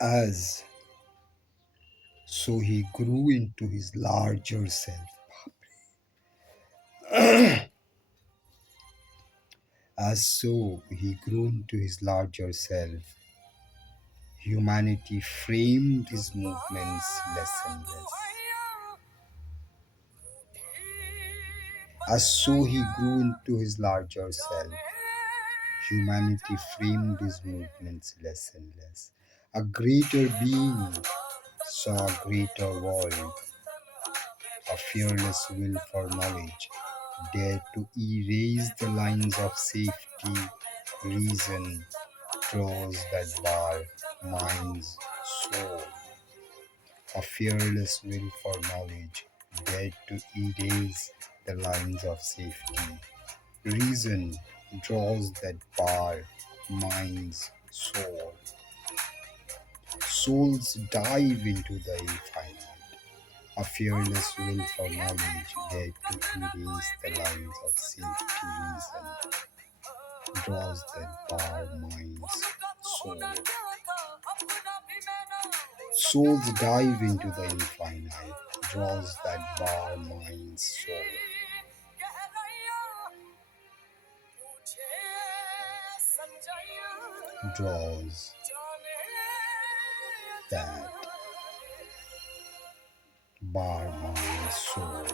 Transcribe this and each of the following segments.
As so he grew into his larger self. As so he grew into his larger self, humanity framed his movements less and less. As so he grew into his larger self, humanity framed his movements less and less. A greater being saw a greater world, a fearless will for knowledge, dared to erase the lines of safety, reason draws that bar, mind's soul. A fearless will for knowledge, dared to erase the lines of safety. Reason draws that bar, mind's soul. Souls dive into the infinite. A fearless will for knowledge, dared to erase the lines of safety. Reason draws that bar, mind's soul. Souls dive into the infinite, draws that bar, mind's soul. Draws that bar, mind's soul.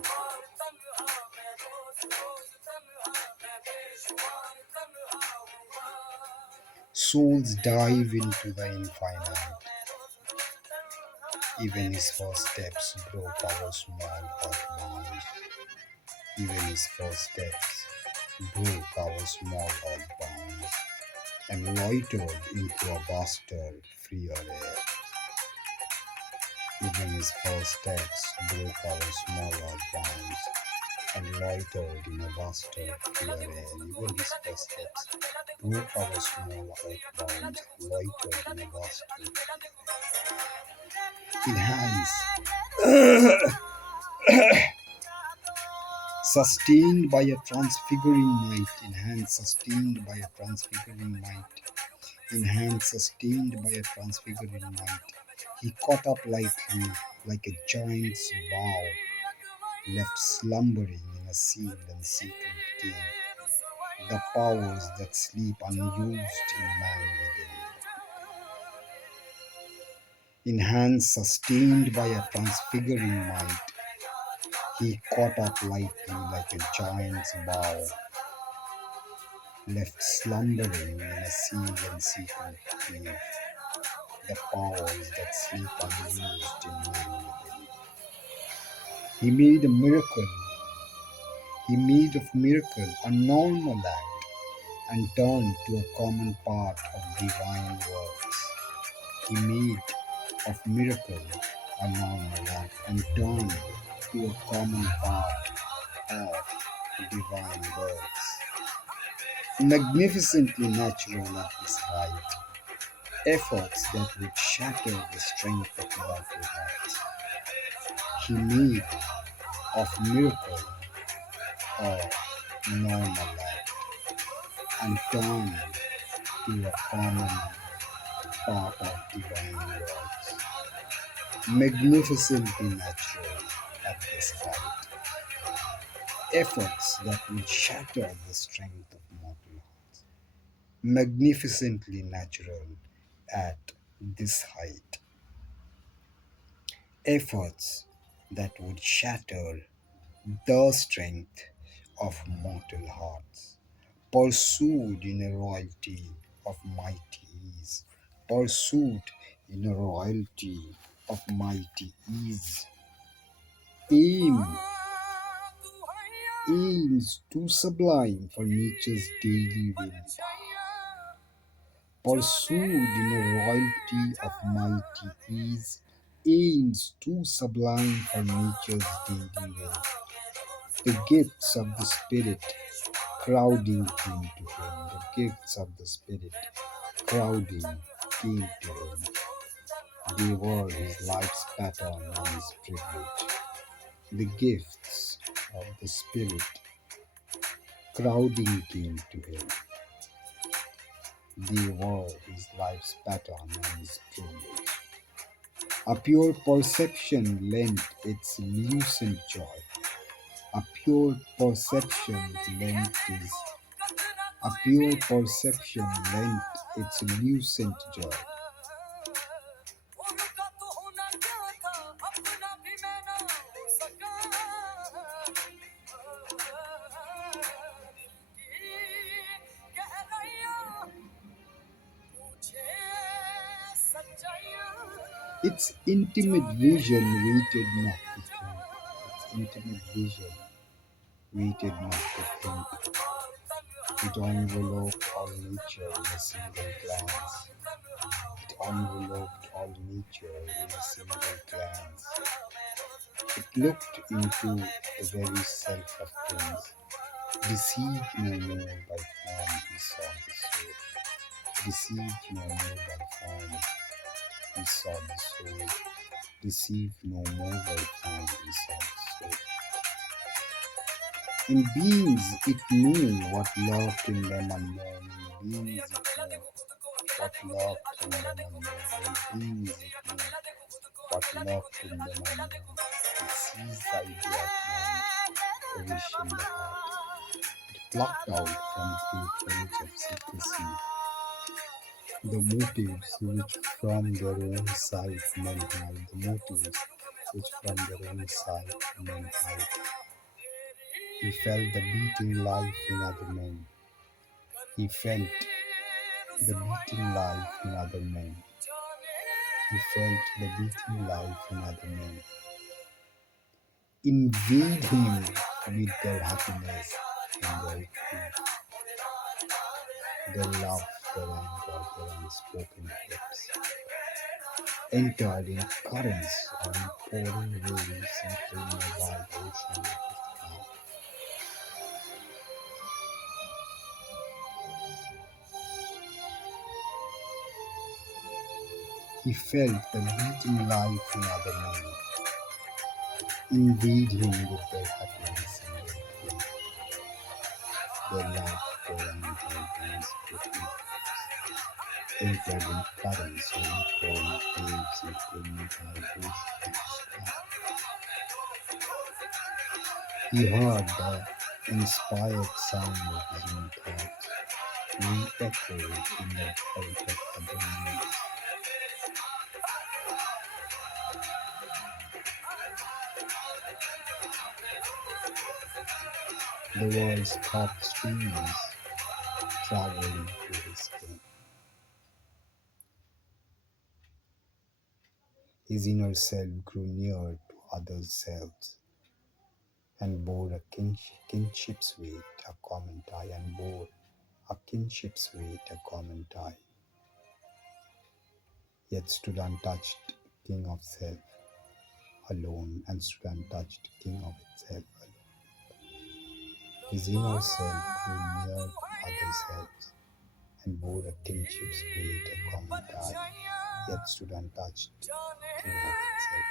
Souls dive into the infinite. Even his first steps broke our small earth bounds. Even his first steps broke our small earth bounds and loitered into a vaster, freer air. Even his first steps broke our small earth bounds and loitered in a vaster, freer air. Even his first steps broke our small earth bounds and loitered in a vaster. In hands sustained by a transfiguring might, in hands sustained by a transfiguring might, in hands sustained by a transfiguring might, he caught up lightly like a giant's bow, left slumbering in a sealed and secret cave, the powers that sleep unused in man within. In hands sustained by a transfiguring might, he caught up lightly like a giant's bow, left slumbering in a sealed and secret cave, the powers that sleep unused in man within. He made a miracle. He made of miracle a normal act and turned to a common part of divine works. He made of miracle a normal act and turned to a common part of divine works. Magnificently natural at his height, efforts that would shatter the strength of mortal hearts. He made of miracle a normal act and turned to a common part of divine works. Magnificently natural at this height, efforts that would shatter the strength of mortal hearts. Magnificently natural at this height, efforts that would shatter the strength of mortal hearts, pursued in a royalty of mighty ease, pursued in a royalty of mighty ease, aim, aims too sublime for nature's daily whim, pursued in a royalty of mighty ease, aims too sublime for nature's daily whim. The gifts of the Spirit crowding came to him. The gifts of the Spirit crowding came to him. They were his life's pattern and his privilege. The gifts of the Spirit crowding came to him. They were his life's pattern and his privilege. A pure perception lent its lucent joy. A pure perception lent his a pure perception lent its lucent joy. Its intimate vision waited not to think. Its intimate vision waited not to think. It enveloped all nature in a single glance. It enveloped all nature in a single glance. It looked into the very self of things. Deceived no more by form, he saw the soul. Deceived no more by form, he saw the soul. Deceived no more by form, he saw the soul. In beings, it knew what lurked in them unknown. In beings, it knew what lurked in them unknown. In beings, it knew what lurked in them unknown. It seized the idea of mind, perish in the heart. It plucked out from great wells of secrecy the motives which from their own sight men hide. The motives which from their own sight men hide. He felt the beating life in other men. He felt the beating life in other men. He felt the beating life in other men. Invade him with their happiness and their grief, their love, their anger, their unspoken hopes. Entered in currents or in pouring waves into a wide ocean of the sky. He felt the beating life in other men. Invade him with their happiness and their grief, their love, their anger, their unspoken hopes. Entered in currents or in pouring waves into a wide ocean of the sky. He heard the inspired sound of his own thoughts re-echoed in the heart of other men. The world's thought streams traveling through his skin. His inner self grew near to other selves and bore a kinship's weight, a common tie, and bore a kinship's weight, a common tie, yet stood untouched, king of self alone, and stood untouched, king of itself alone. His inner self grew near to other selves and bore a kinship's weight, a common tie, yet stood untouched, king of itself.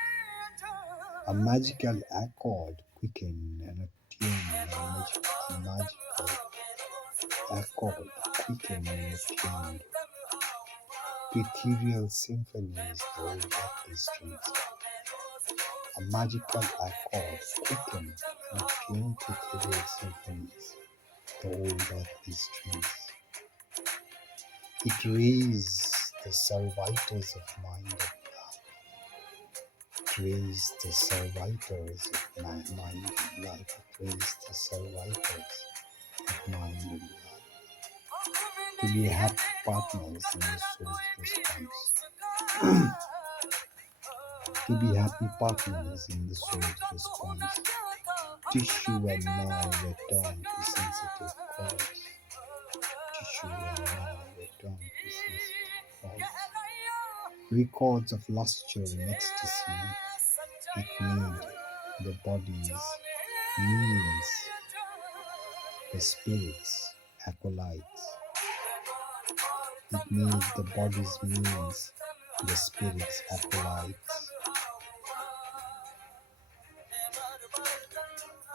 A magical accord quickened and attuned, a magical accord quickened and attuned to ethereal symphonies the old earthly strings. A magical accord quickened and attuned to ethereal symphonies the old earthly strings. It raised the servitors of mind and life. It raised the servitors of mind and life. It raised the servitors of mind and life. To be happy partners in the soul's response. To be happy partners in the soul's response. Tissue and nerve return to sensitive chords. Tissue and nerve return to sensitive chords. Records of lustre and ecstasy. It made the body's meanings, the spirit's acolytes. It made the body's meanings, the spirit's acolytes.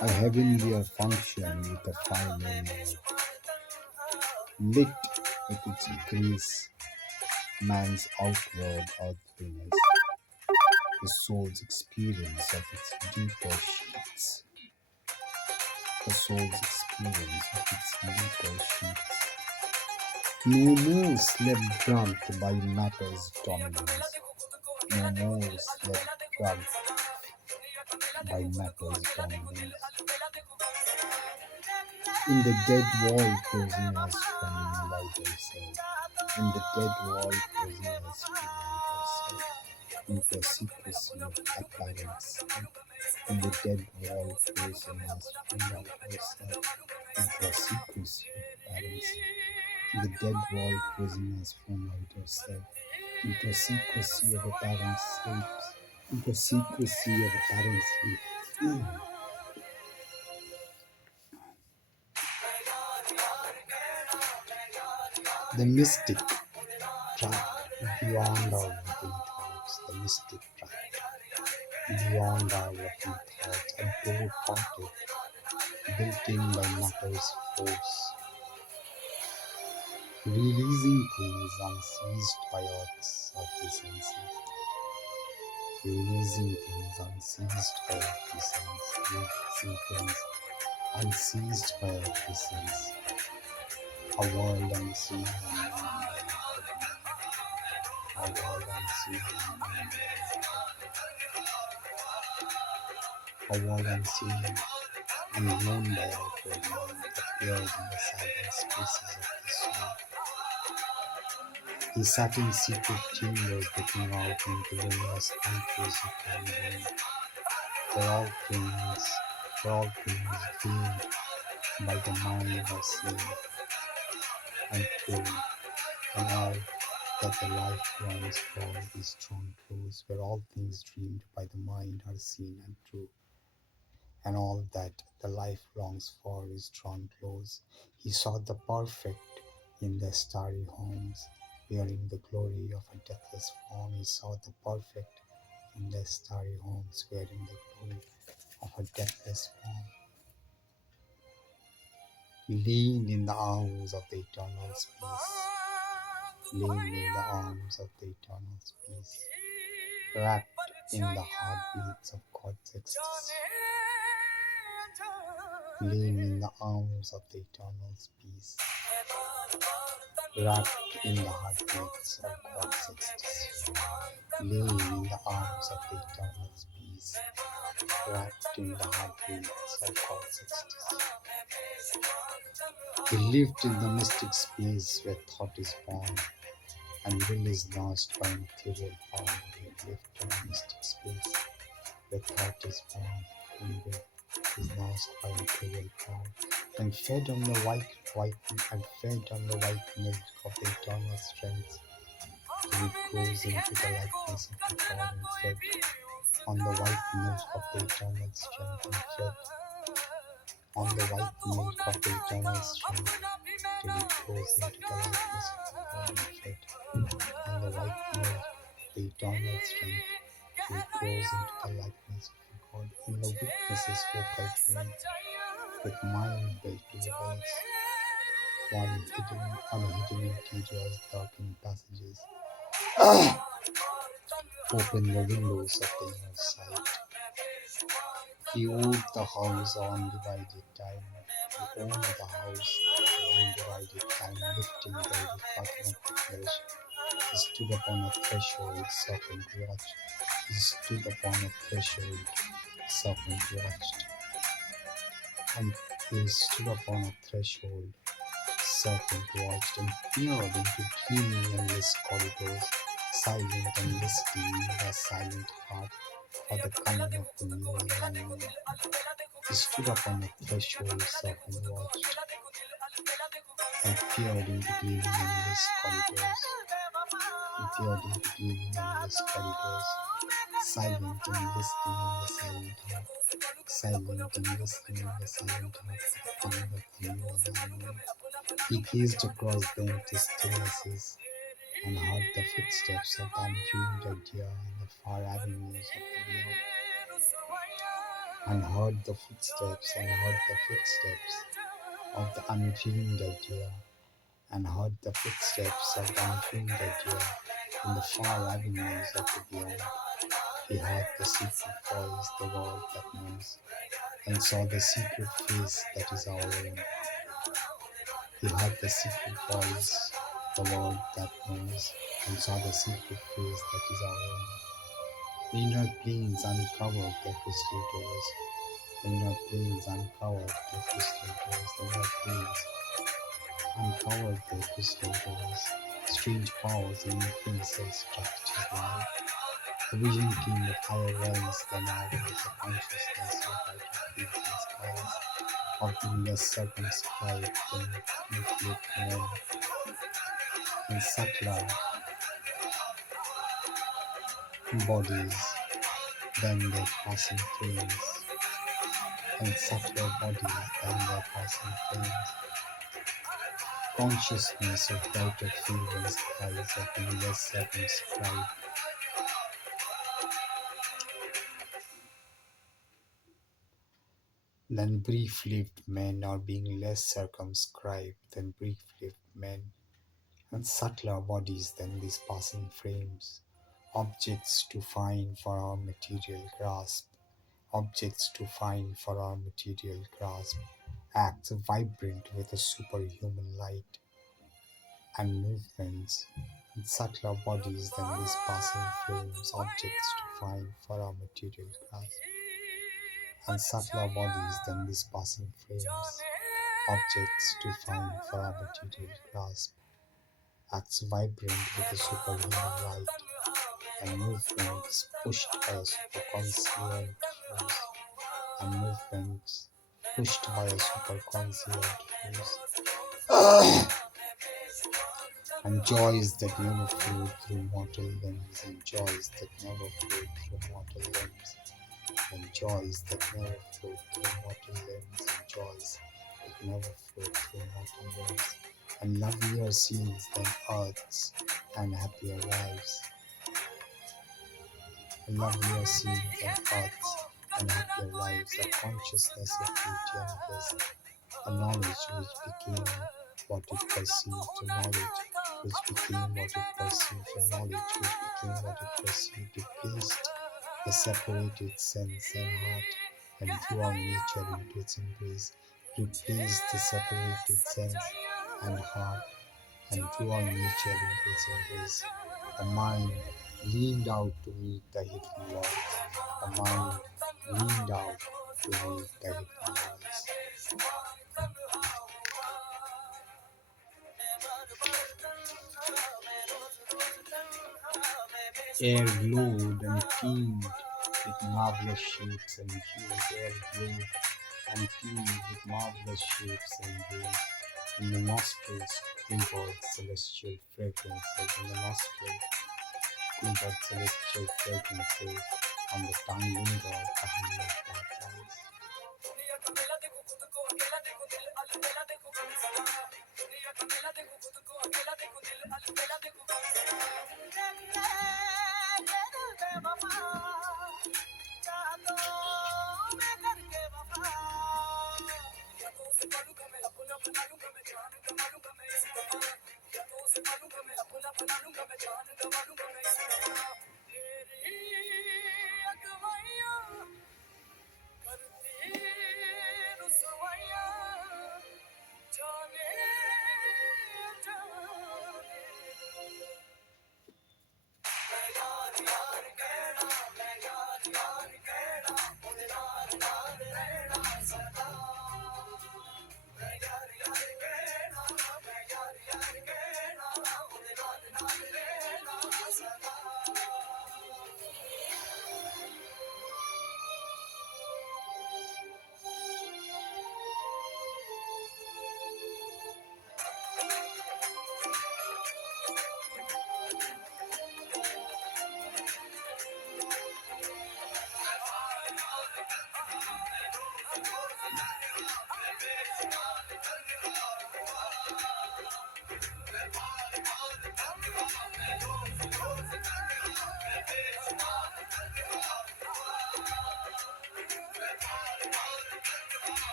A heavenlier function with a finer note, lit with its grace, man's outward earthliness. the soul's experience of its deeper sheets, the soul's experience of its deeper sheets. No more slave drugged by matter's dominance, no more slave drugged by matter's dominance. In the dead wall closing us from wider self, in the dead wall closing us from wider self, into a secrecy of apparent sleep, in the dead wall closing us from wider self, into a secrecy of apparent sleep, in the dead wall closing us from wider self, into a secrecy of apparent sleeps, into a secrecy of apparent sleep. The mystic track beyond our waking thoughts, the mystic track beyond our waking thoughts, a door parted, built in by matter's force, releasing things unseized by earth's earthly senses, releasing things unseized by earthly sense, releasing things unseized by earthly sense, a world unseen a world unseen a world unseen and known by outward mind appeared in the silent spaces of the soul. He sat in secret chambers looking out into luminous countries of unknown, where all things dreamed by the mind are seen and true, and all that the life longs for is drawn close, where all things dreamed by the mind are seen and true, and all that the life longs for is drawn close. He sought the perfect in their starry homes, wearing the glory of a deathless form. He sought the perfect in their starry homes, wearing the glory of a deathless form. Leaned in the arms of the eternal space, leaned in the arms of the eternal space, wrapped in the heartbeats of God's ecstasy. Lean in the arms of the eternal space, wrapped in the heartbeats of God's ecstasy. Lean in the arms of the eternal space, wrapped in the heartbeats of God's ecstasy. He lived in the mystic space where thought is born and will is lost by material power. He lived in the mystic space where thought is born and will is lost by material power, and fed on the white and fed on the white milk of the eternal strength till it grows into the likeness of the God, and fed on the white milk of the eternal strength, and fed on the white milk of the eternal strength till it grows into the likeness of the God, and fed on the white milk of the eternal strength till it grows into the likeness of the God. In the witness's vocal tone, with mind built to walls, hidden interiors, darkened passages, open the windows of the inner sight. He owed the house undivided time. He owned the house undivided time, lifting the curtain of the flesh. He stood upon a threshold, serpent watched. He stood upon a threshold, serpent watched. And he stood upon a threshold, serpent watched, and peered into dreamy endless corridors, silent and listening in the silent heart for the coming of the new and unknown. He stood upon a threshold, serpent watched, and peered into gleaming endless corridors. He peered into gleaming endless corridors, silent and listening in the silent heart, silent and listening in the silent heart for the coming of the new and unknown. He gazed across the empty stillnesses and heard the footsteps of the undreamed idea in the far avenues of the beyond. And heard the footsteps of the undreamed idea, and heard the footsteps of the undreamed idea in the far avenues of the beyond. He heard the secret voice, the word that knows, and saw the secret face that is our own. He heard the secret voice, the word that knows, and saw the secret face that is our own. The inner plains uncovered their crystal doors. The inner plains uncovered their crystal doors. The inner plains uncovered their crystal doors. Strange powers and influences touched his life. The vision came of higher realms than ours, a consciousness of brighter fields and skies, of being less circumscribed than inflict men, and subtler bodies than their passing flames, and subtler bodies than their passing flames. Consciousness of brighter fields and skies, of being less circumscribed than brief-lived men, or being less circumscribed than brief-lived men, and subtler bodies than these passing frames, objects to find for our material grasp, objects to find for our material grasp, acts vibrant with a superhuman light, and movements, and subtler bodies than these passing frames, objects to find for our material grasp, and subtler bodies than these passing frames, objects to find for our material grasp, acts vibrant with a superhuman light, and movements pushed by a superconscient force, and movements pushed by a superconscient force, and joys that never flowed through mortal limbs, and joys that never flowed through mortal limbs, and joys that never flowed through mortal limbs, and joys that never flowed through mortal limbs, and lovelier scenes than earth's, and happier lives, and lovelier scenes than earth's, and happier lives, a consciousness of beauty and bliss, a knowledge which became what it perceived, a knowledge which became what it perceived, a knowledge which became what it perceived. It placed the separated sense and heart and drew our nature into its embrace. Replaced the separated sense and heart and drew our nature into its embrace. The mind leaned out to meet the hidden worlds. The mind leaned out to meet the hidden worlds. Air glowed and teemed with marvelous shapes and hues. Air glowed and teemed with marvelous shapes and hues. In the nostrils quivered celestial fragrances. In the nostrils quivered celestial fragrances. On the tongue lingered the honey of paradise.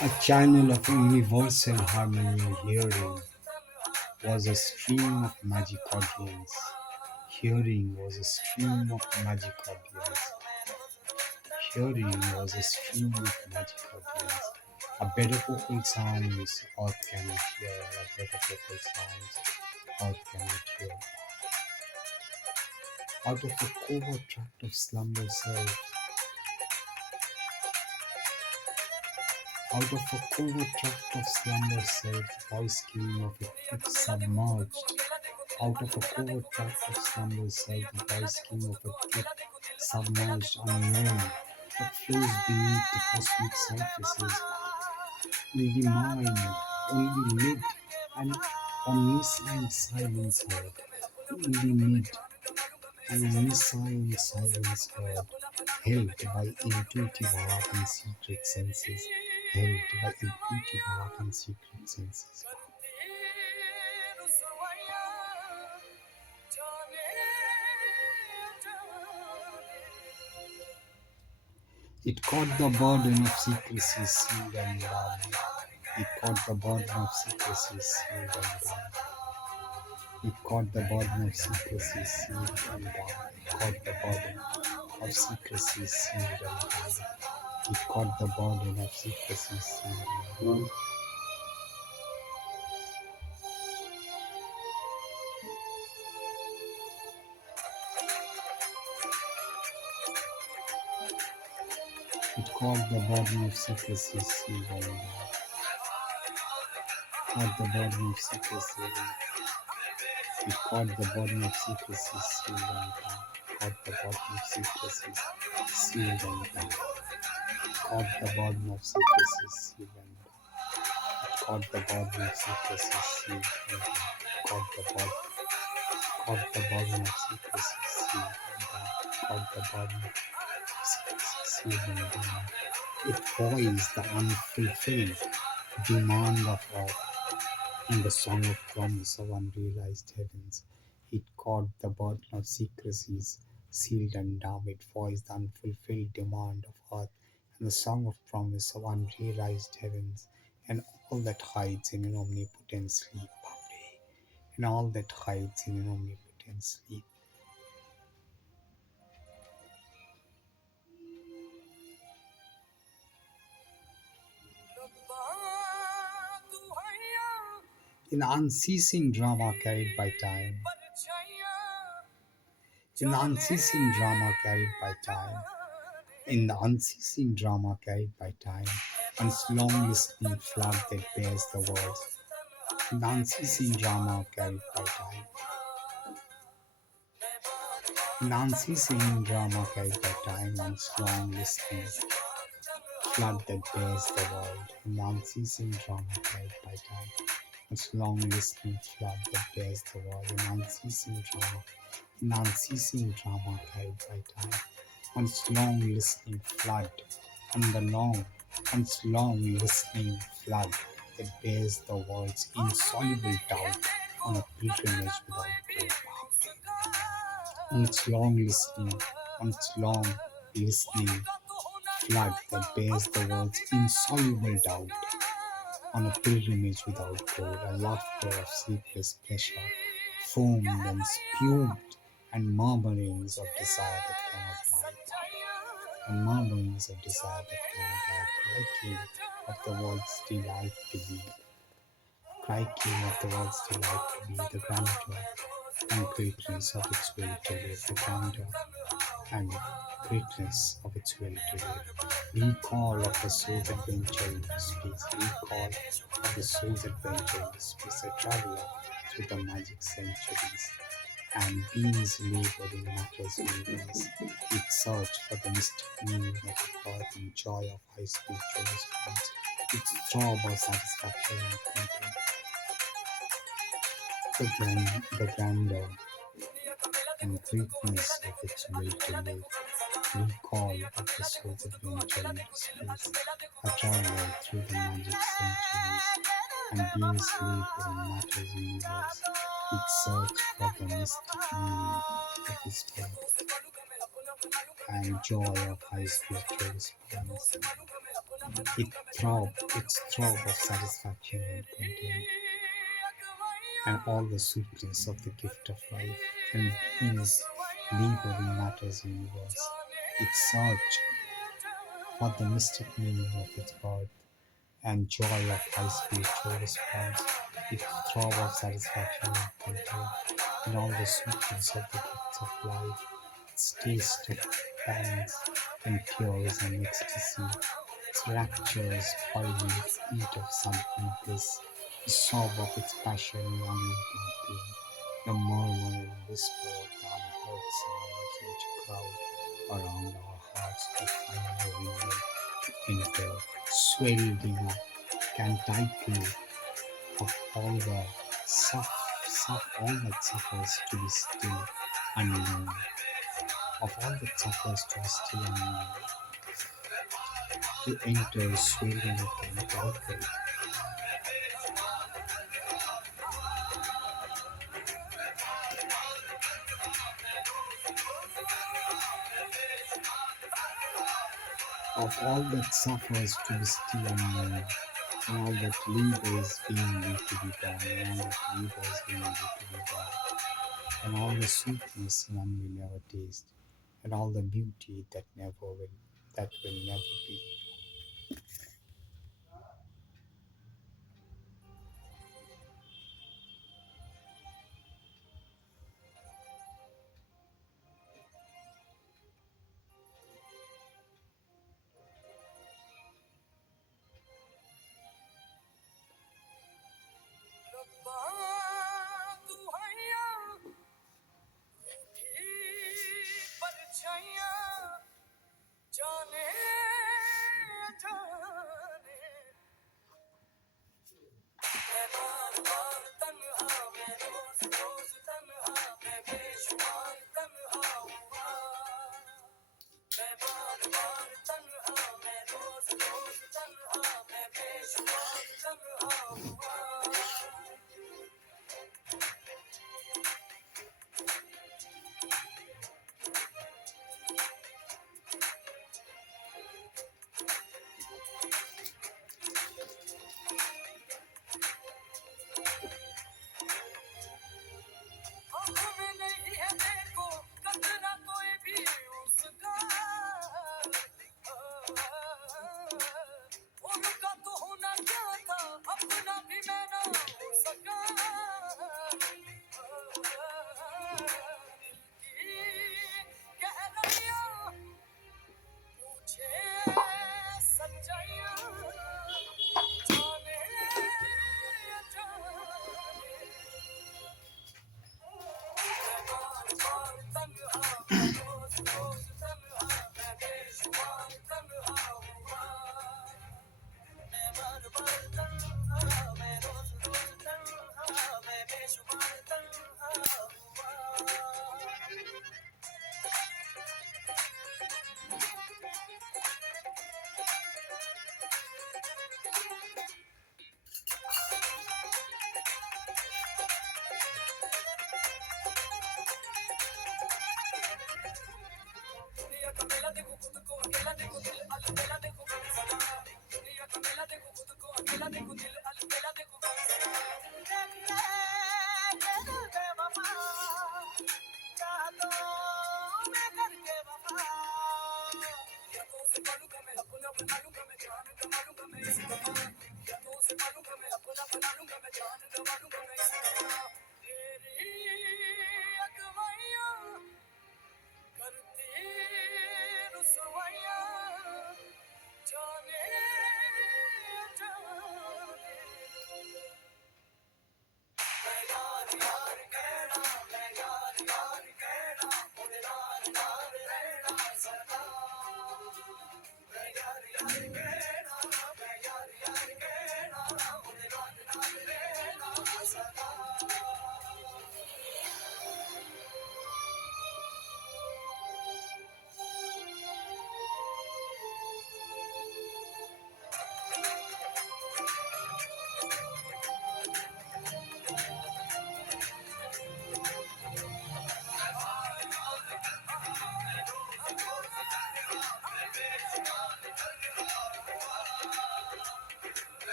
A channel of universal harmony hearing was a stream of magic audience. Hearing was a stream of magic audience. Hearing was a stream of magic audience. A better vocal sounds earth cannot hear. A better vocal sounds earth cannot hear. Out of a covert tract of slumber self, out of a covert tract of slumber self, the voice king of a truth submerged. Out of a covert tract of slumber self, the voice king of a truth submerged, unknown, that flows beneath the cosmic surfaces, only mind, only mid, and omniscient silence heard, only mid, and omniscient silence heard, held by intuitive heart and secret senses, held by intuitive heart and secret senses. It caught the burden of secrecy, sealed and dumb. It caught the burden of secrecy, sealed and dumb. It caught the burden of secrecy, sealed and dumb. It caught the burden of secrecy, sealed and dumb. It caught the burden of secrecy, sealed and dumb. It caught the burden of secrecy, sealed and dumb. Caught the burden of secrecy. It caught the burden of secrecy, sealed and dumb. Caught the burden of secrecy, sealed and dumb. Caught the burden of secrecy, sealed and dumb. Caught the burden of secrecy, sealed and dumb. Caught the burden, caught the burden of secrecy, sealed and dumb. Caught the burden of secrecy, sealed and dumb. It voiced the unfulfilled demand of earth in the song of promise of unrealized heavens. It caught the burden of secrecies, sealed and dumb. It voiced the unfulfilled demand of earth and the song of promise of unrealized heavens, and all that hides in an omnipotent sleep, and all that hides in an omnipotent sleep. In the unceasing drama carried by time, in the unceasing drama carried by time, in the unceasing drama carried by time, once long listening flood that bears the words, in the unceasing drama carried by time, in the unceasing drama carried by time, once long listening flood that bears the world, in the unceasing drama carried by time, once long listening flood that bears the world, in unceasing drama carried by time, once long listening flood, and the long, once long listening flood that bears the world's insoluble doubt on a pilgrimage without goal. Once long listening, once long listening flood that bears the world's insoluble doubt on a pilgrimage without goal, a laughter of sleepless pleasure, foamed and spumed, and murmurings of desire that cannot die, and murmurings of desire that cannot die, cry king of the world's delight to be, cry king of the world's delight to be, the grandeur and greatness of its will to live, the grandeur and greatness of its will to live. Recall of the soul's adventure into space, recall of the soul's adventure into space, a traveler through the magic centuries, and beings labored in matter's universe, with search for the mystic meaning of the birth and joy of high spiritual response, its throb of satisfaction and content, the grandeur and greatness of its will to live. Recall of the soul's adventure into space, a traveler through the magic centuries, and beings labor in matter's universe, with search for the mystic meaning of his birth and joy of high spiritual response, Its throb of satisfaction and content, and all the sweetness of the gift of life, and his labor in matter's universe, its search for the mystic meaning of its birth, and joy of high spiritual response, its throb of satisfaction and content, and all the sweetness of the gifts of life, its taste of pangs and tears and ecstasy, its raptures boiling, its heat of something bliss, the sob of its passion and unending pain, the murmur and whisper of the unheard sounds which crowd around our hearts to find a window to enter, swelling up canticle of all that suffers to be still unknown, of all that suffers to be still unknown, to enter swelling up canticle of all that suffers to be still unknown, and all that labors vainly to be born, and all that labors vainly to be born, and all the sweetness none will ever taste, and all the beauty that will never be.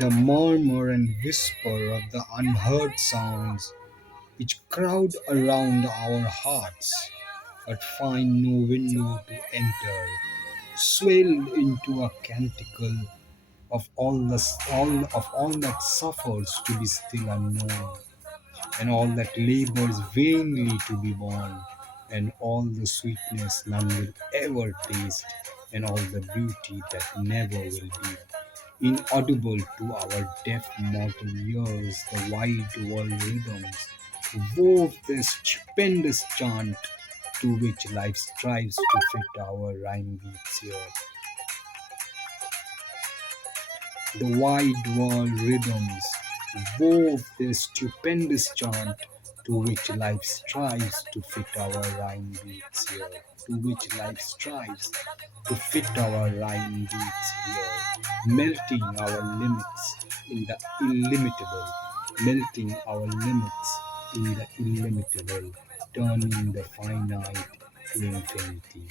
the murmur and whisper of the unheard sounds which crowd around our hearts but find no window to enter, swell into a canticle of all that suffers to be still unknown, and all that labors vainly to be born, and all the sweetness none will ever taste, and all the beauty that never will be. Inaudible to our deaf mortal ears, the wide world rhythms wove their stupendous chant to which life strives to fit our rhyme beats here. The wide world rhythms wove their stupendous chant to which life strives to fit our rhyme beats here. To which life strives to fit our rhyme beats here. Melting our limits in the illimitable. Melting our limits in the illimitable. Turning the finite to infinity.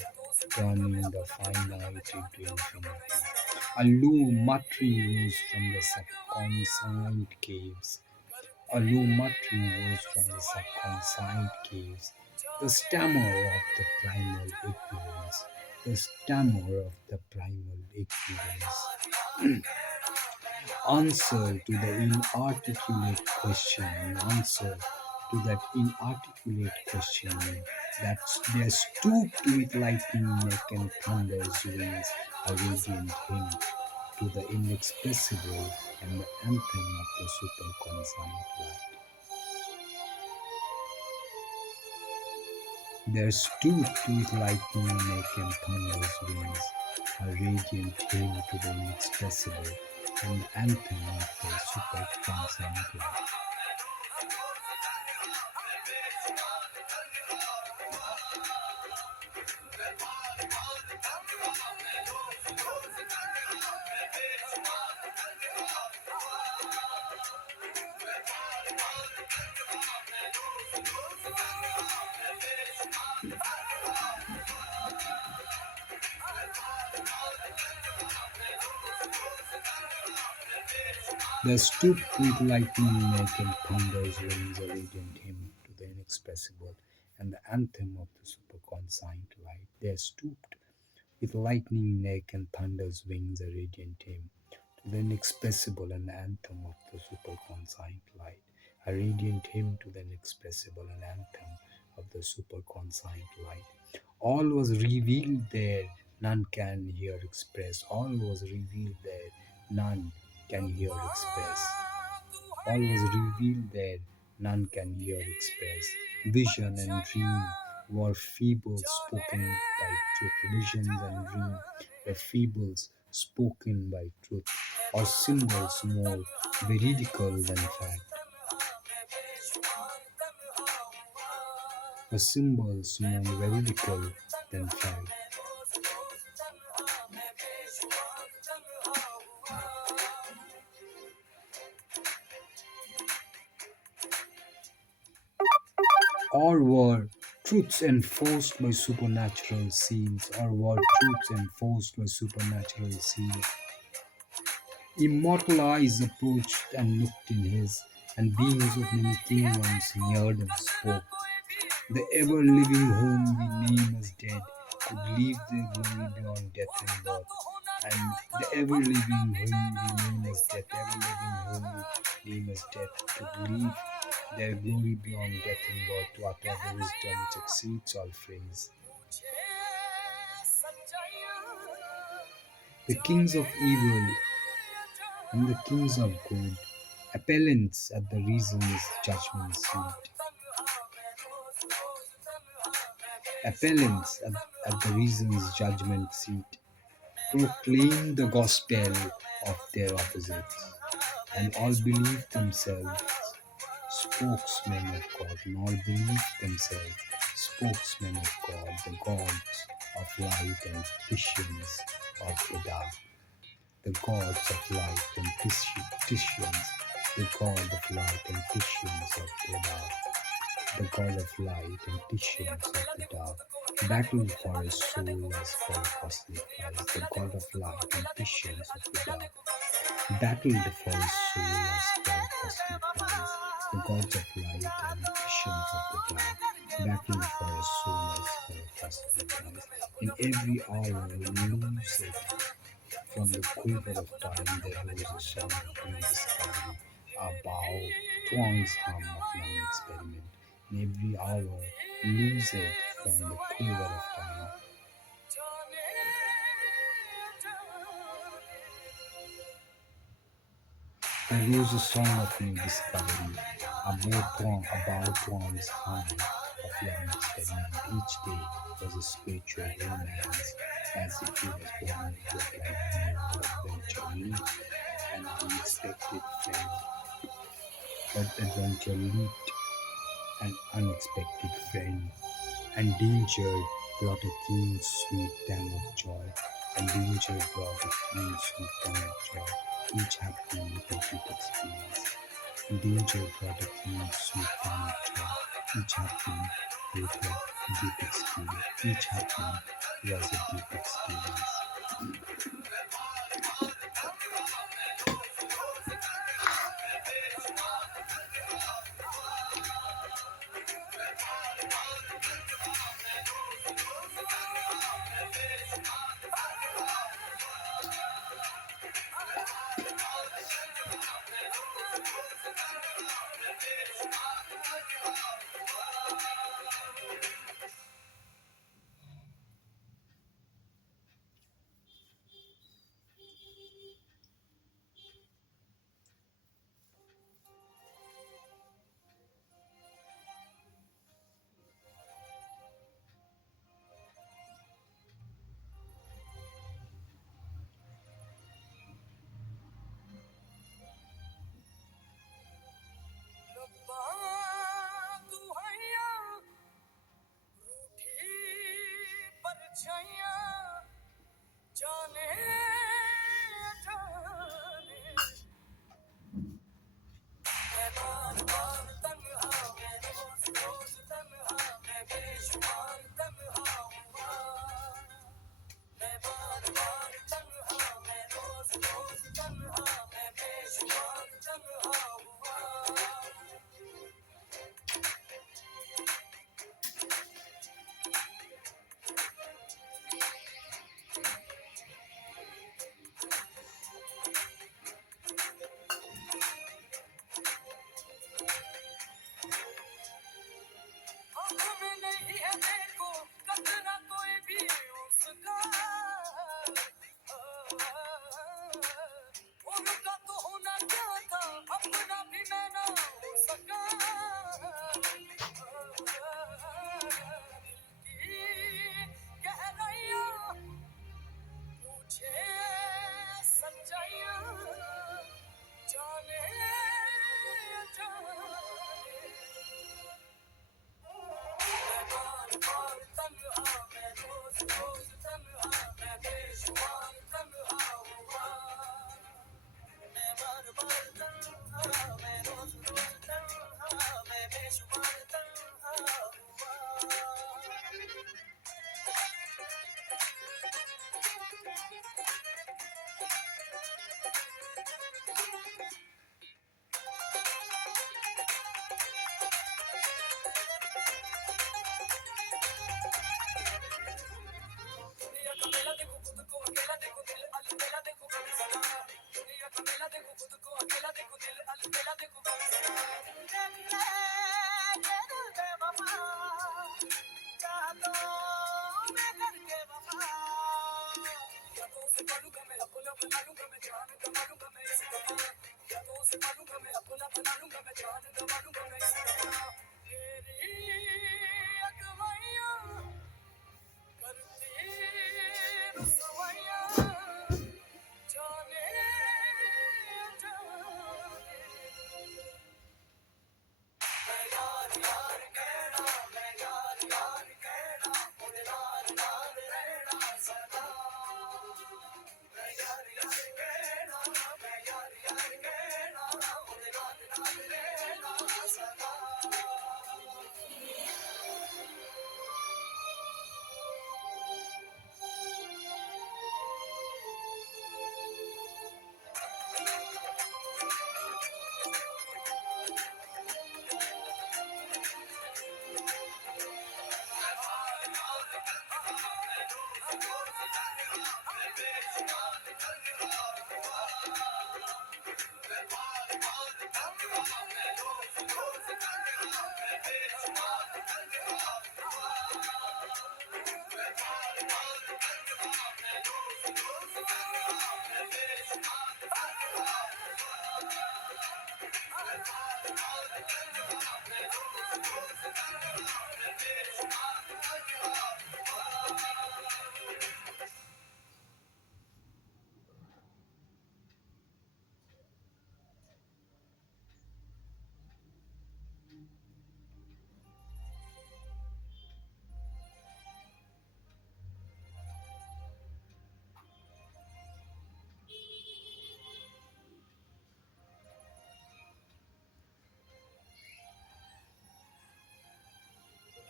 Turning the finite into infinity. A low muttering rose from the subconscient caves. A low muttering rose from the subconscient caves. The stammer of the primal ignorance. The stammer of the primal ignorance. Answer to the inarticulate question. Answer to that inarticulate question. That there stooped with lightning neck and thunder's wings, a radiant hymn to the inexpressible and the anthem of the superconscious light. There stooped with lightning neck and thunder's wings, a radiant hymn to the inexpressible and the anthem of the superconscious light. There stooped with lightning neck and thunder's wings, a radiant hymn to the inexpressible and the anthem of the superconscious light. There stooped with lightning neck and thunder's wings, a radiant hymn to the inexpressible and the anthem of the superconscious light. A radiant hymn to the inexpressible and anthem of the superconscious light. All was revealed there, none can here express. All was revealed there, none can here express. All was revealed there, none can here express. Vision and dream were feeble spoken by truth. Visions and dream were feebles spoken by truth, or symbols more veridical than fact. Or symbols more veridical than fact. Or were truths enforced by supernatural seals, or were truths enforced by supernatural seals. Immortal eyes approached and looked in his, and beings of many kingdoms neared and spoke. The ever living whom we name as dead could leave their glory beyond death and birth. And the ever living whom we name as death, ever living whom we name as death, could leave their glory beyond death and birth to utter the wisdom which exceeds all phrase. The kings of evil and the kings of good, appellants at the reason's judgment seat. Appellants at the reason's judgment seat proclaim the gospel of their opposites, and all believe themselves spokesmen of God, and all believe themselves spokesmen of God, the gods of light and patience of the dark, the gods of light and patience, the god of light and patience of the dark, the god of light and patience of the dark. Battle for his soul as for a costly prize, the god of light and patience of the dark. battled for his soul as for a costly prize. The gods of light and visions of the dark battled for his soul as for a costly prize. In every hour lose it from the quiver of time there rose a song of new discovery, a bow twang's hum of young experiment. In every hour lose it from the quiver of time. There rose a song of new discovery, a bow twang's hum of young experiment. Each day was a spiritual romance, as if he was born into a brand new adventure, leap an unexpected friend. That adventure leaped an unexpected friend, and danger brought a keen, sweet tang of joy. And danger brought a keen, sweet tang of joy. Each happening with a deep experience. And danger brought a keen, sweet tang of joy. Each happening with a deep experience. Each happening was a deep experience.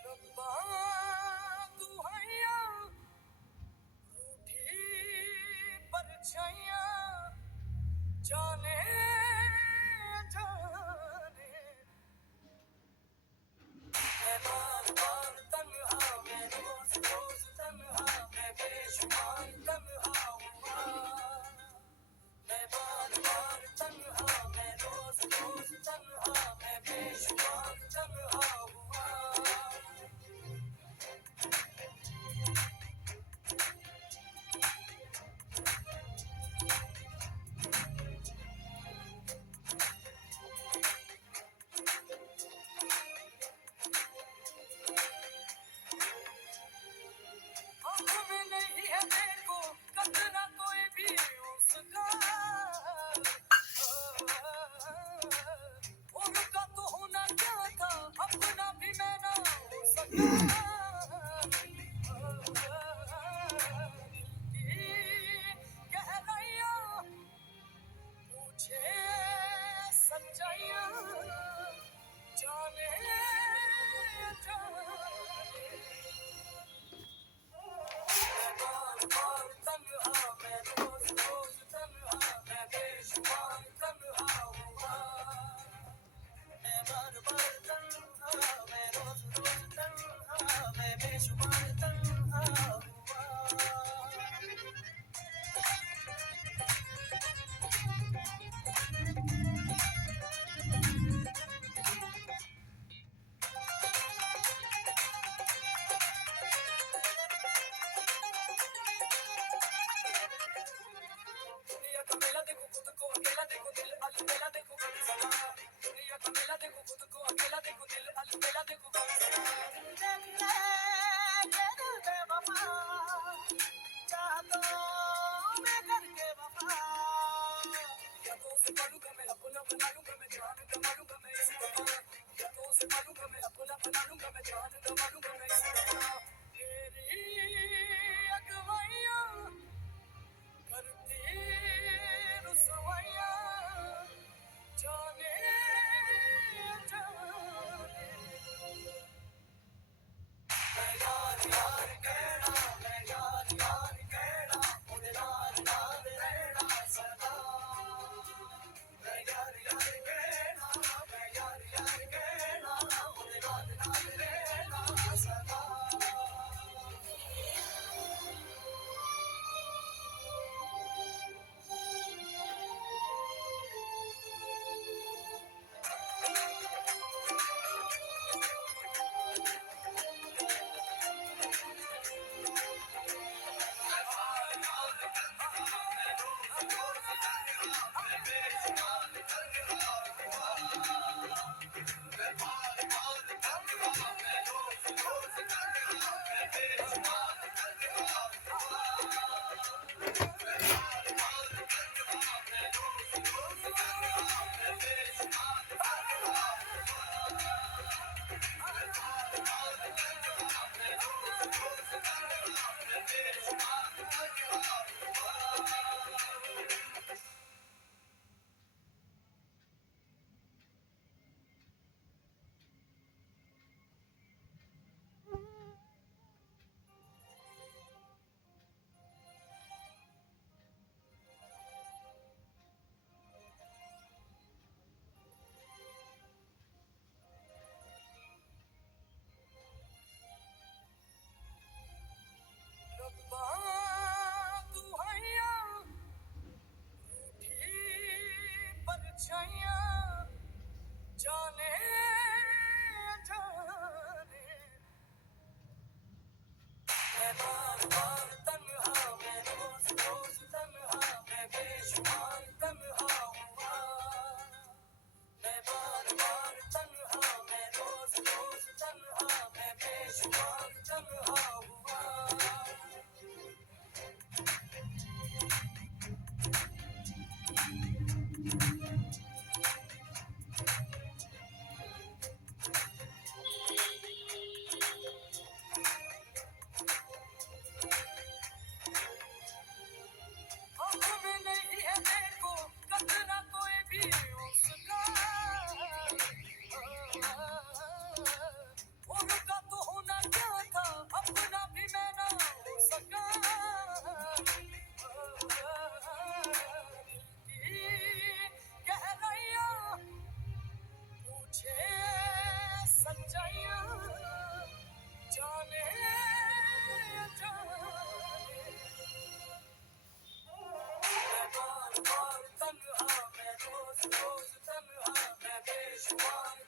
रब्बा दुहाइयां रूठी परछाइयां जाने जाने मैं बार बार तन्हा मैं रोज रोज तन्हा मैं बेशुमार तन्हा हुआ मैं बार बार तन्हा मैं रोज रोज तन्हा मैं बेशुमार तन्हा हुआ आँखों में नहीं है देखो कतरा कोई भी उसका और का तो होना क्या था अपना भी मैं ना हो सका गहराइयाँ पूछे सच्चाइयाँ जाने जाने मैं बार बार तन्हा मैं रोज रोज तन्हा मैं बेशुमार तन्हा हुआ मैं बार बार तन्हा मैं रोज रोज तन्हा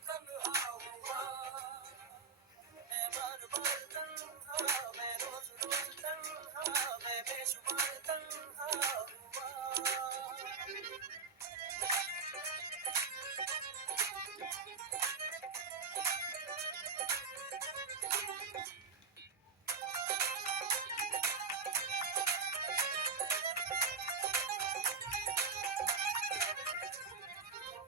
तन्हा हुआ मैं बार बार तन्हा मैं रोज रोज तन्हा मैं बेशुमार तन्हा हुआ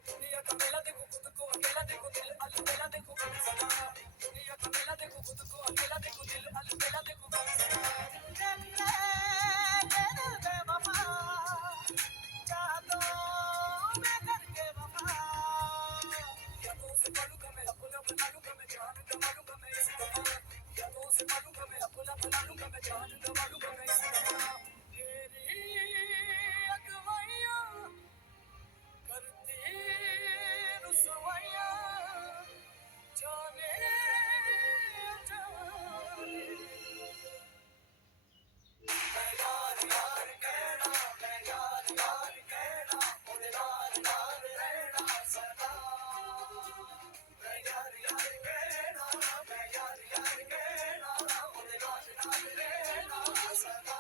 दुनिया का मेला देखो खुद को अकेला देखो दिल अलबेला देखो गम सदा दुनिया का मेला देखो खुद को अकेला देखो दिल अलबेला देखो गम सदा दिल बेवफा चाह तो मैं करके वफा या तो उसे मालूम मैं अपना बना लूंगा मैं जान गवा लूंगा मैं इस दफा या तो उसे मालूम मैं अपना बना लूंगा मैं जान गवा लूंगा मैं इस दफा तेरी अगवाइयां करती रुसवाइयां जाने जाने मैं यार यार कहना मैं यार यार कहना और यार यार रहना सदा मैं यार यार कहना मैं यार यार कहना और यार यार रहना सदा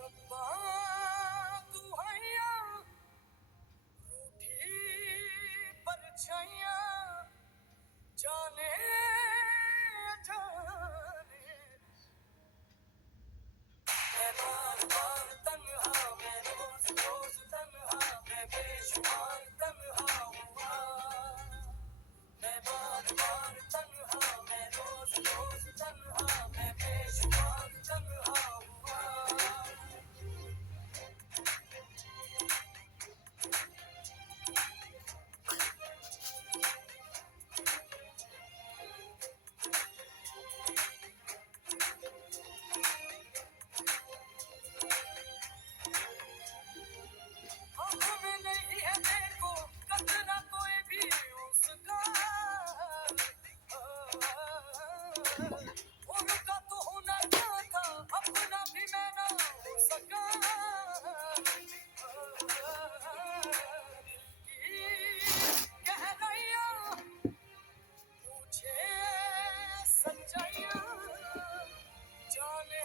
रब्बा तू हैया रूठी परछाइयां जाने जाने मैं बार बार तन्हा मैं रोज रोज तन्हा मैं बेशुमार तन्हा हुआ मैं बार बार तन्हा मैं रोज रोज तन्हा मैं बेशुमार तन्हा हुआ आँखों में नहीं है देखो कतरा कोई भी उसका उनका तो होना क्या था अपना भी मैं ना हो सका गहराइयाँ पूछे सच्चाइयाँ जाने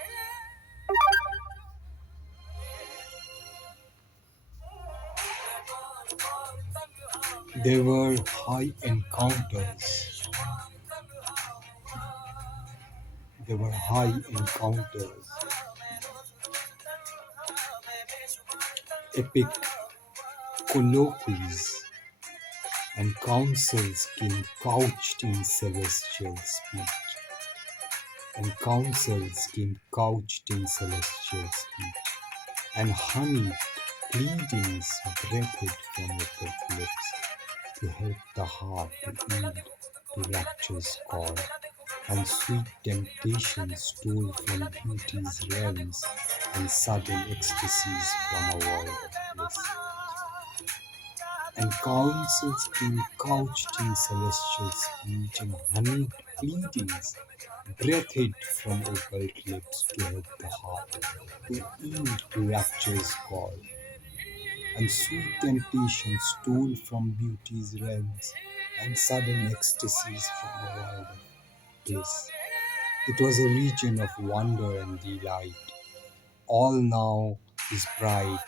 There were high encounters. There were high encounters, epic colloquies, and counsels came couched in celestial speech. And counsels came couched in celestial speech. And honeyed pleadings breathed from open lips to help the heart to yield to rapture's call. And sweet temptations stole from beauty's realms, and sudden ecstasies from a world of bliss. And counsels came couched in celestial speech, and honeyed pleadings breathed from opal lips to help the heart to yield to rapture's call. and sweet temptation stole from beauty's realms, and sudden ecstasies from a world of bliss. It was a region of wonder and delight. All now is bright.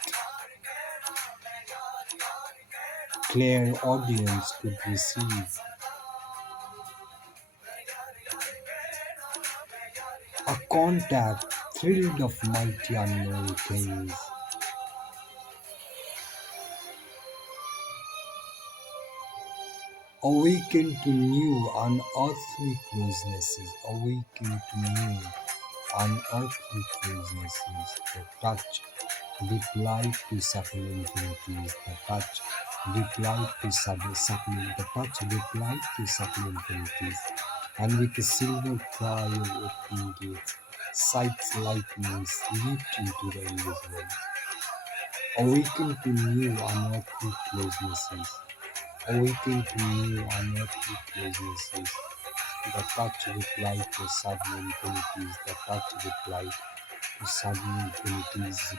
Clear audience could receive a contact thrilled of mighty unknown things. Awaken to new unearthly closenesses, awaken to new unearthly closenesses, the touch, deep light to subtle infinities, the touch, deep light to subtle, the touch, deep light to subtle infinities, and with a silver cry of opening gates, sights lightnings leaped into the invisible. Awaken to new unearthly closenesses, awaken to new unearthly closenesses, the touch with light to sudden infinities, the touch with light to sudden infinities,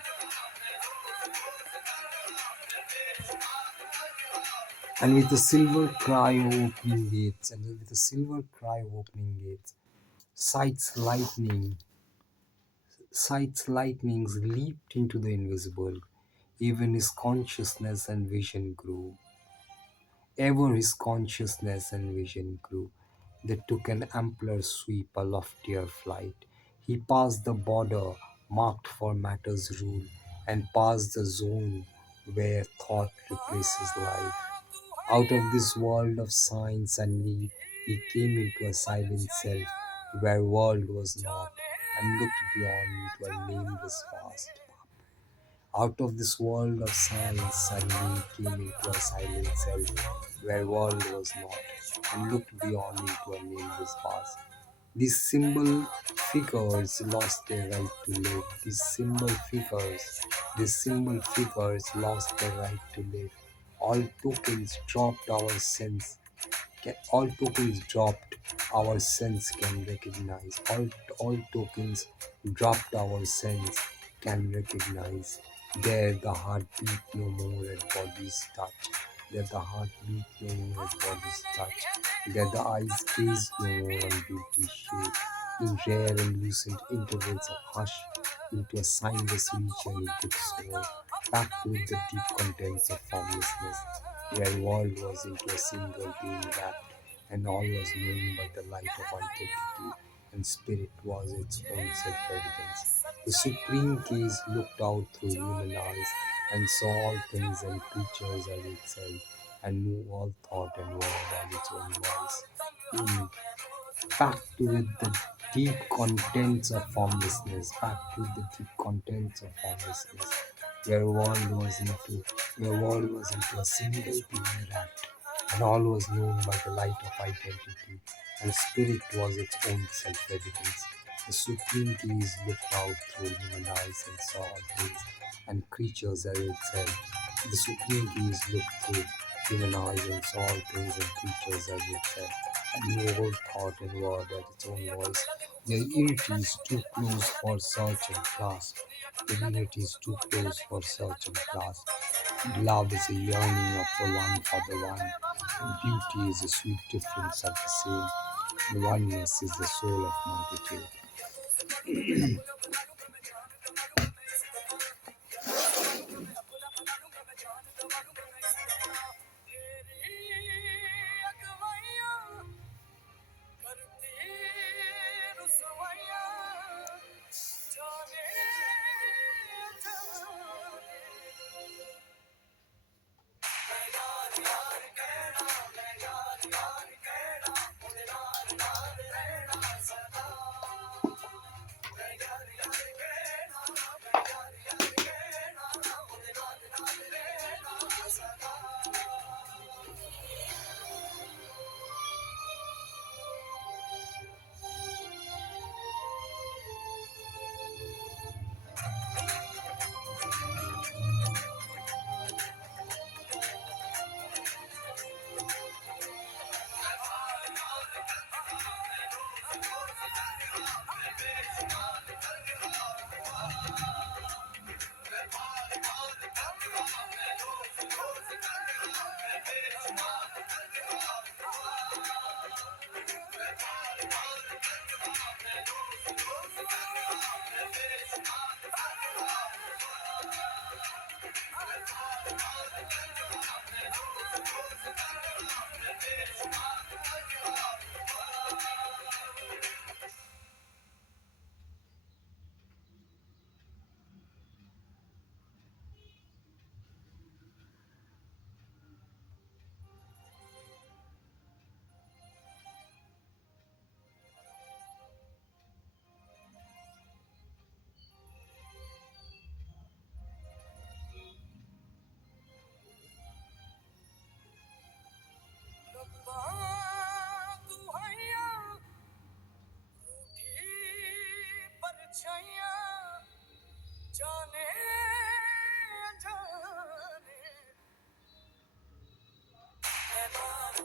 and with a silver cry of opening gates, and with a silver cry of opening gates, sights lightnings leaped into the invisible. Even his consciousness and vision grew. Ever his consciousness and vision grew. They took an ampler sweep, a loftier flight. He passed the border marked for matter's rule, and passed the zone where thought replaces life. Out of this world of science and need, he came into a silent self where world was not, and looked beyond into a nameless vast. Out of this world of science suddenly came into a silent self where world was not, and looked beyond into a nameless past. These symbol figures lost their right to live. These symbol figures lost their right to live. All tokens dropped our sense all tokens dropped our sense can recognize. All tokens dropped our sense can recognize. There the heart beat no more at body's touch. There the heart beat no more at body's touch. There the eyes gaze no more on beauty's shape. In rare and lucent intervals of hush, into a signless region it could soar, packed with the deep contents of formlessness, where world was into a single being wrapped, and all was known by the light of identity, and spirit was its own self-evidence. The supreme gaze looked out through human eyes, and saw all things and creatures as itself, and knew all thought and word as its own voice. Mm. Packed with the deep contents of formlessness, packed with the deep contents of formlessness, where world was into, a single being wrapped, and all was known by the light of identity, and spirit was its own self-evidence. The supreme gaze looked out through human eyes and saw all things and creatures as itself. The supreme gaze looked through human eyes and saw all things and creatures as itself, and knew all thought and word at its own voice. Their unity is too close for search and clasp. Their unity is too close for search and clasp. Love is a yearning of the one for the one, and beauty is a sweet difference of the same. And oneness is the soul of multitude.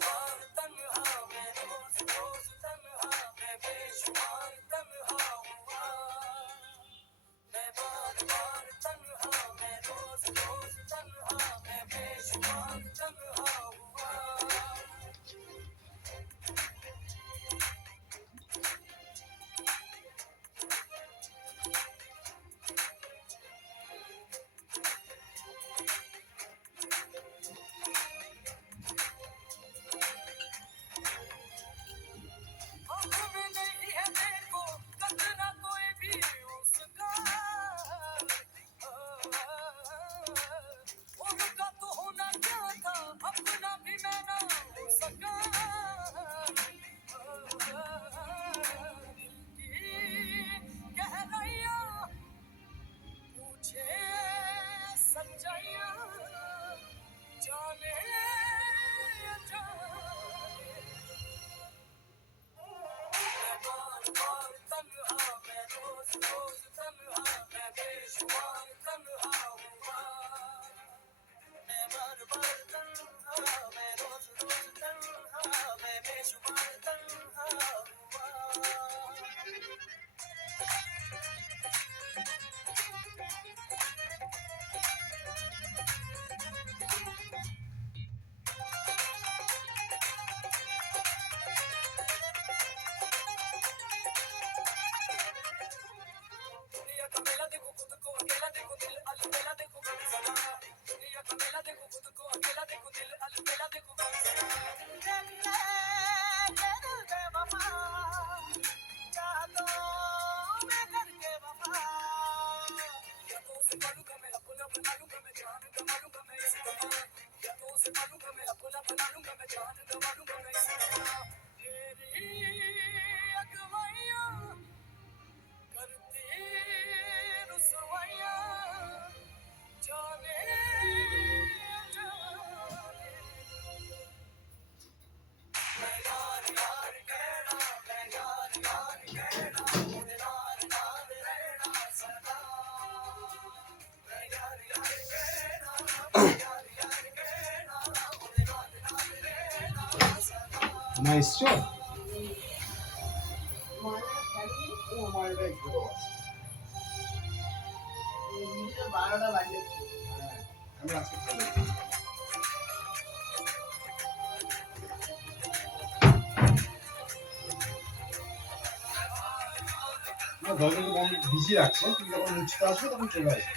बार तन्हा मैं रोज रोज तन्हा मैं बेशुमार तन्हा हुआ मैं बार बार तन्हा मैं रोज रोज तन्हा मैं बेशुमार तन्हा हुआ आँख में नहीं है देखो कतरा कोई भी उसका उनका तो होना क्या था अपना भी मैं ना हो सका गहराइयाँ पूछे सच्चाइयाँ जाने जाने मैं बार बार तन्हा मैं रोज रोज तन्हा मैं बेशुमार तन्हा हुआ मैं बार बार तन्हा मैं रोज रोज तन्हा मैं बेशुमार तन्हा हुआ दुनिया का मेला देखो खुद को अकेला देखो दिल अलबेला देखो गम सदा दुनिया का मेला देखो खुद को अकेला देखो दिल अलबेला देखो गम सदा दिल बेवफा चाहतों में करके वफा या तो उसे पालूंगा मैं अपना बना लूंगा मैं जान गंवा लूंगा मैं इस दफा या तो उसे पालूंगा मैं अपना बना लूंगा मैं जान गंवा लूंगा मैं इस दफा तेरी अगुवाइयाँ करती रुसवाइयाँ जाने जाने मैं यार यार कहना मैं यार यार कहना मुझे नार नार रहना सदा मैं यार यार कहना मैं यार यार कहना मुझे नार नार रहना सदा Nice job. ও আমার এটা ঘুরো আছে। হ্যাঁ, আমি আজকে খাবো। না দরজাটা বন্ধ ভিজিয়ে রাখছে, তুমি যখন মুছতে আসবে তখন চলে আসবে।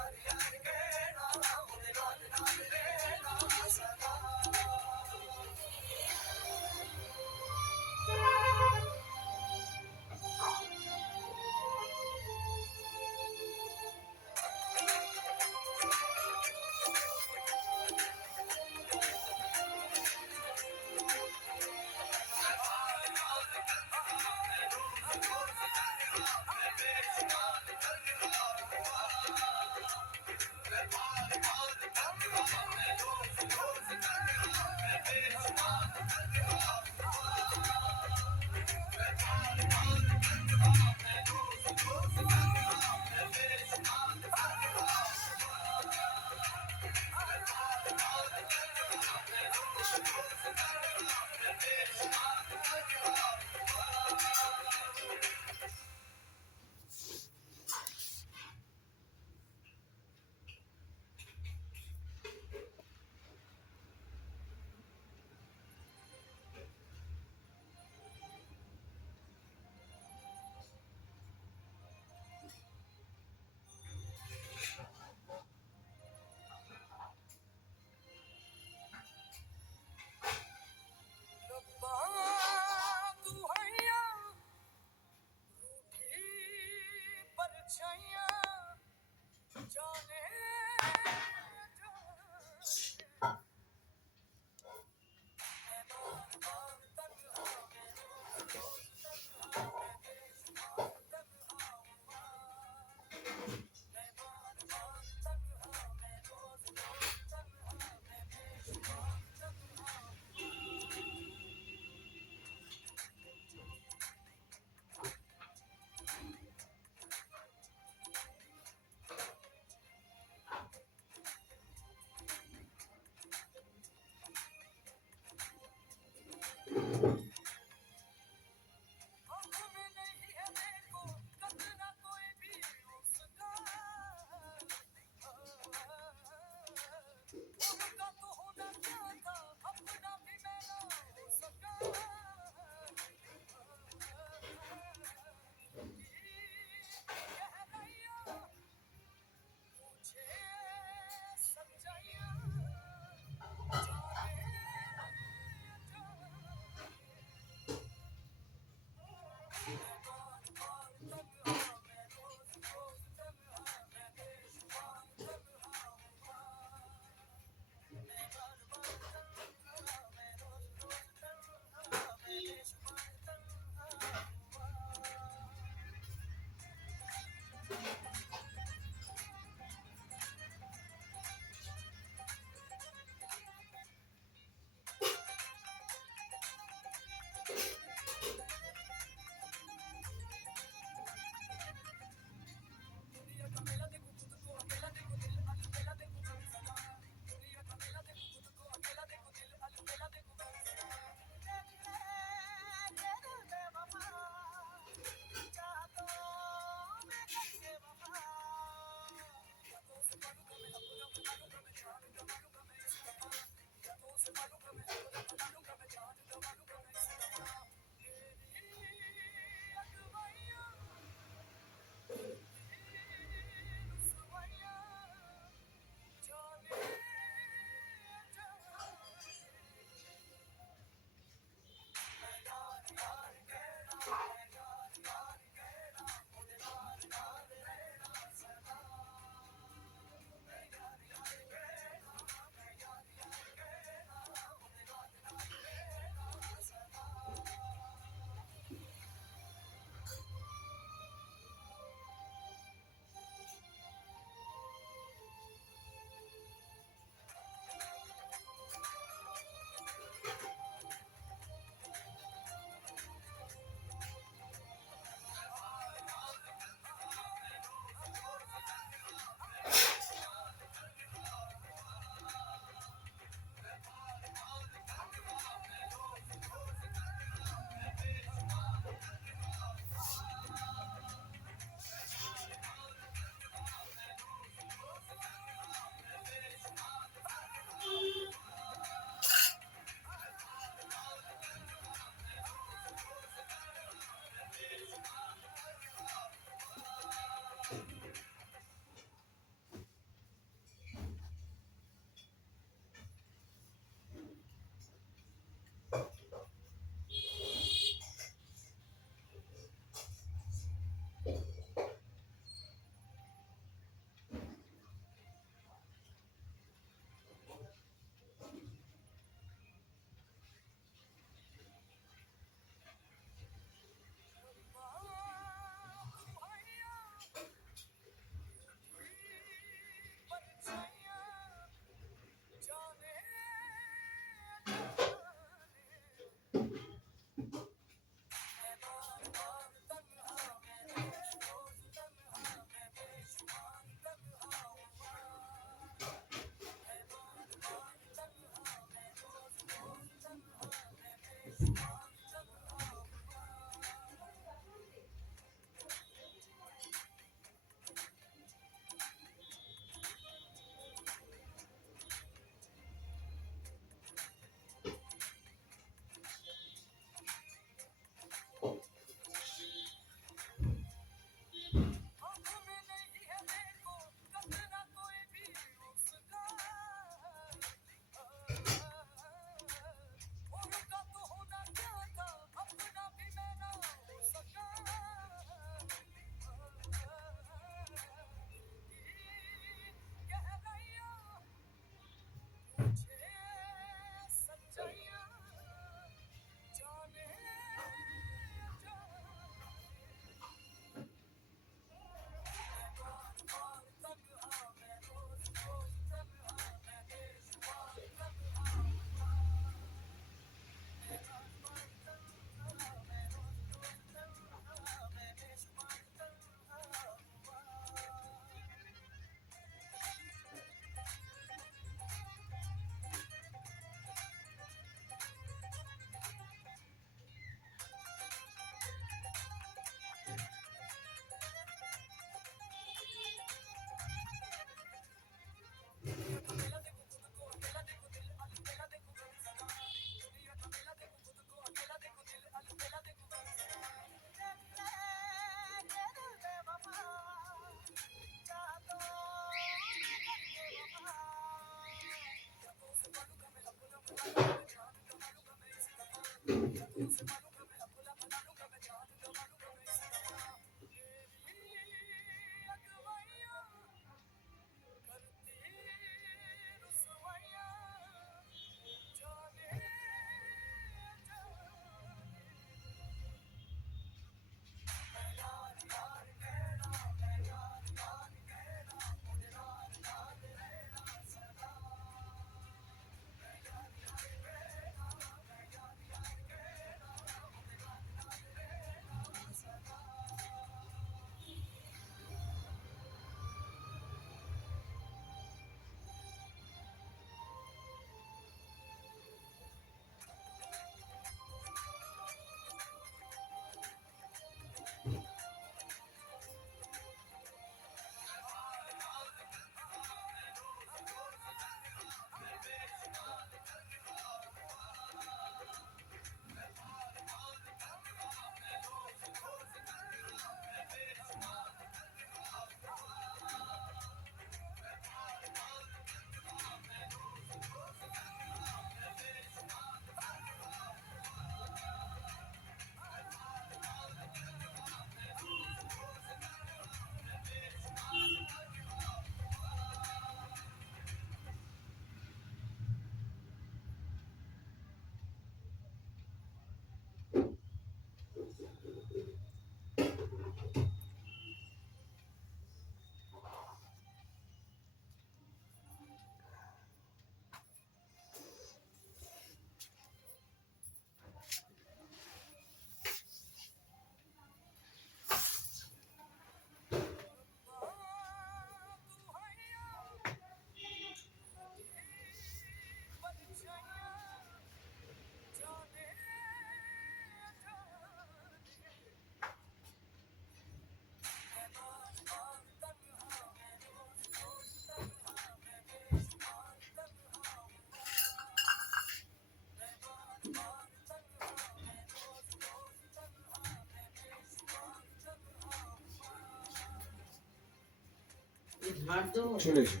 ঝাড় দেবো। চলে এসো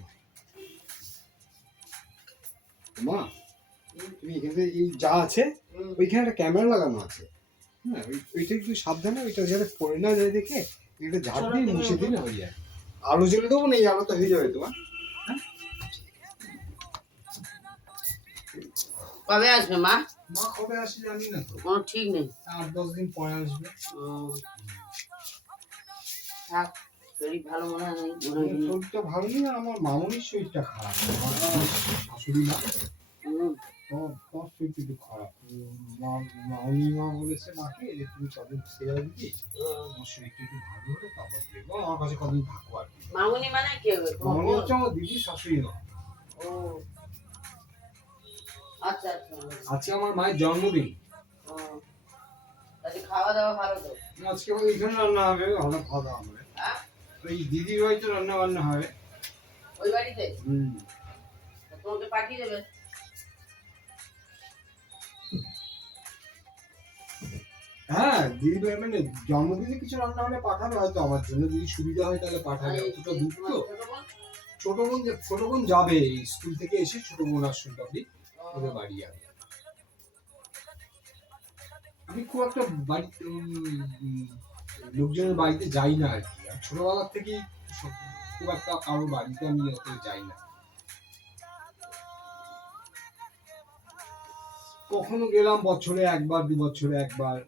মা, তুমি এখানে এই যা আছে ওইখানে একটা ক্যামেরা লাগানো আছে, হ্যাঁ ওইটা একটু সাবধানে, ওইটা যাতে পড়ে না যায় দেখে এটা ঝাড় দিয়ে মুছে দিলে হয়ে যায়। আলো জ্বলে দেবো না, এই আলোটা হয়ে যাবে তোমার। হ্যাঁ কবে আসবে মা? মা কবে আসে জানি না তো, কোনো ঠিক নেই। 8-10 দিন পরে আসবে। থাক, শরীর ভালো মনে হয় নাই, মনে হয় না। শরীরটা ভালো নেই, আর আমার মামনির শরীরটা খারাপ, আমার শাশুড়ি মা, তোমার শরীরটা একটু খারাপ। মামনি মা বলেছে মাকে যে তুমি কদিন খেয়ে আসবি, আমার শরীরটা একটু ভালো হলে তারপর দেখবো, আমার কাছে কদিন থাকবো আর কি। মামুনি মানে কে হবে? মামনি হচ্ছে আমার দিদির শাশুড়ি মা। ও আচ্ছা আচ্ছা। আজকে আমার মায়ের জন্মদিন, ও তাহলে খাওয়া দাওয়া ভালো তো? আজকে আমাদের এখানে রান্না হবে, ভালো খাওয়া দাওয়া হবে। হ্যাঁ, ওই দিদির বাড়িতে রান্না বান্না হবে। ওই বাড়িতে হুম। তোমাকে পাঠিয়ে দেবে। হ্যাঁ দিদির বাড়ি মানে জন্মদিনে কিছু রান্না হলে পাঠাবে, হয়তো আমার জন্য যদি সুবিধা হয় তাহলে পাঠাবে, অতটা দূর তো। ছোট বোন যাবে স্কুল থেকে এসে, ছোট বোন আসবে তবে ওদের বাড়ি যাবে। আমি খুব একটা বাড়িতে লোকজনের বাড়িতে যাই না আর কি, আর ছোটবেলার থেকেই খুব একটা কারো বাড়িতে আমি অত যাই না। কখনো গেলাম বছরে একবার, 2 বছরে একবার।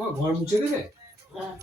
ও ঘর মুছে দেবে। হ্যাঁ।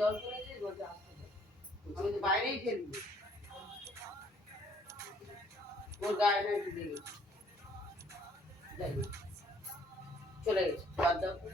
জল তুলেছিস বলতে আসতে দে। আমি তো বাইরেই ফেলবি ওর গায়ে না একটু দিয়ে গেছি যাই হোক, চলে গেছে বাদ দাও তো।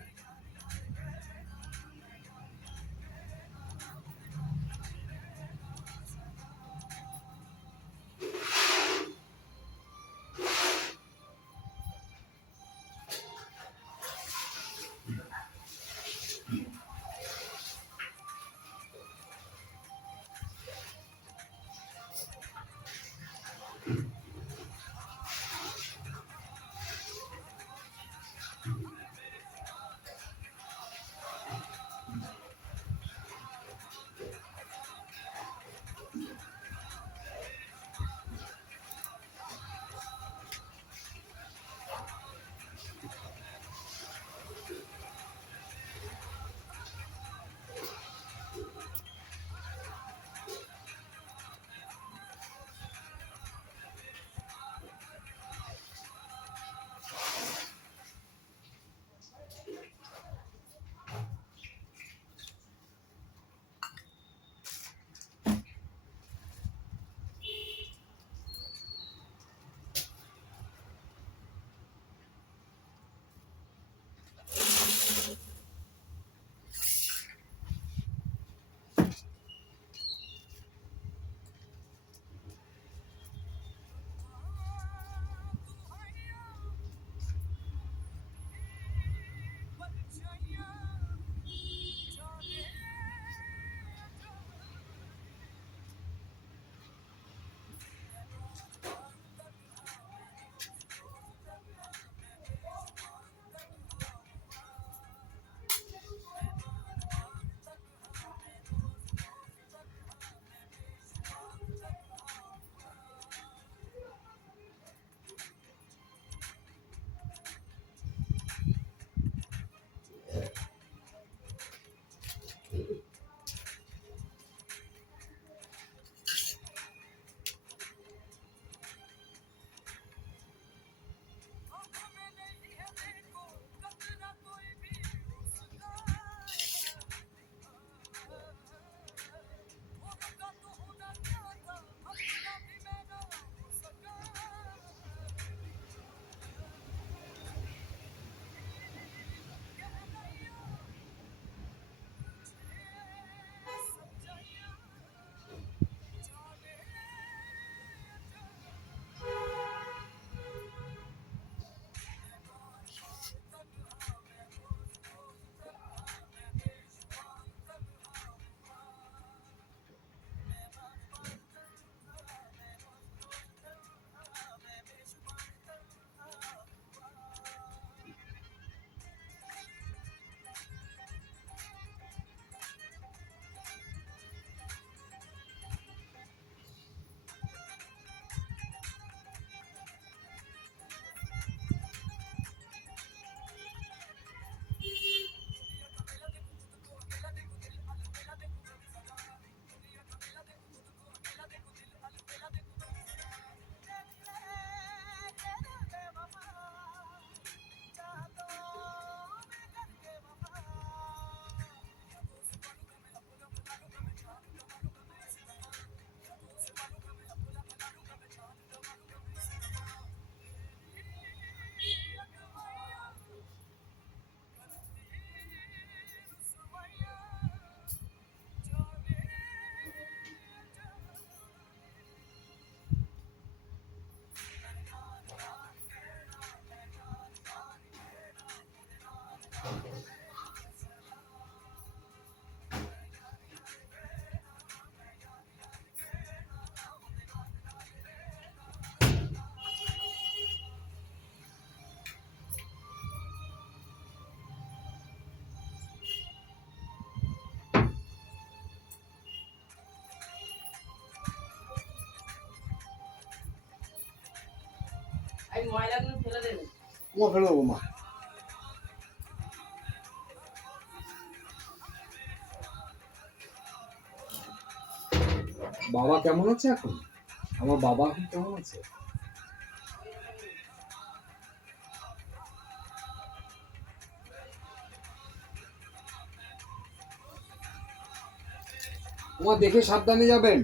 আমি ময়লাগুলো ফেলে দেবো ও ফেলে দেবো মা। বাবা কেমন আছে এখন? আমার বাবা এখন কেমন আছে? ওমা দেখে সাবধানে যাবেন।